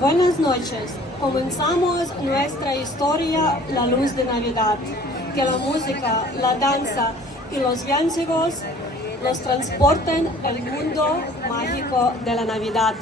Buenas noches. Comenzamos nuestra historia La Luz de Navidad, que la música, la danza y los villancicos los transporten al mundo mágico de la Navidad.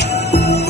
啊。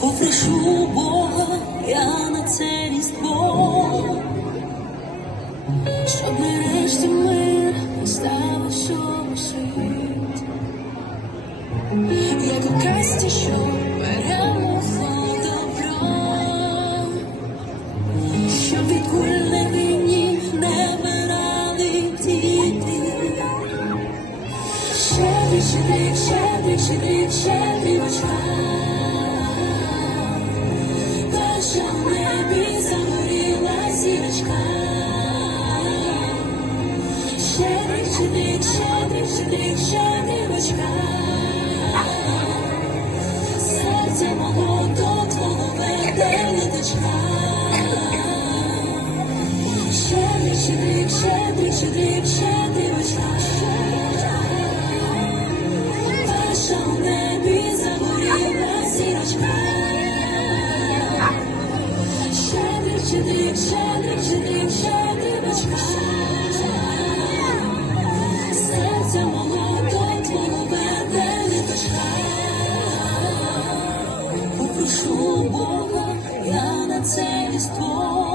Попрошу Бога я на це різдво, щоб нарешті мир поставив собі світ, як у касті, що перемогло добро, щоб від куль на війні не вирали діти, ще більше, ще більше, ще більше очах. Що в небі загоріла зірочка, щедрик, щедрик, щедрик, щедрик, щедрівочка, серце мого до твого метелиточка. Щедрик, щедрик. Mountains call.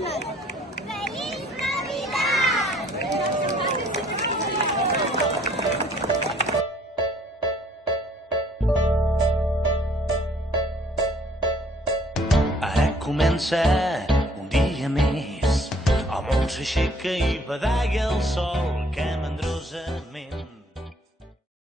Eh, comença un dia més El món s'aixeca i badalla el sol que m'endrosa més.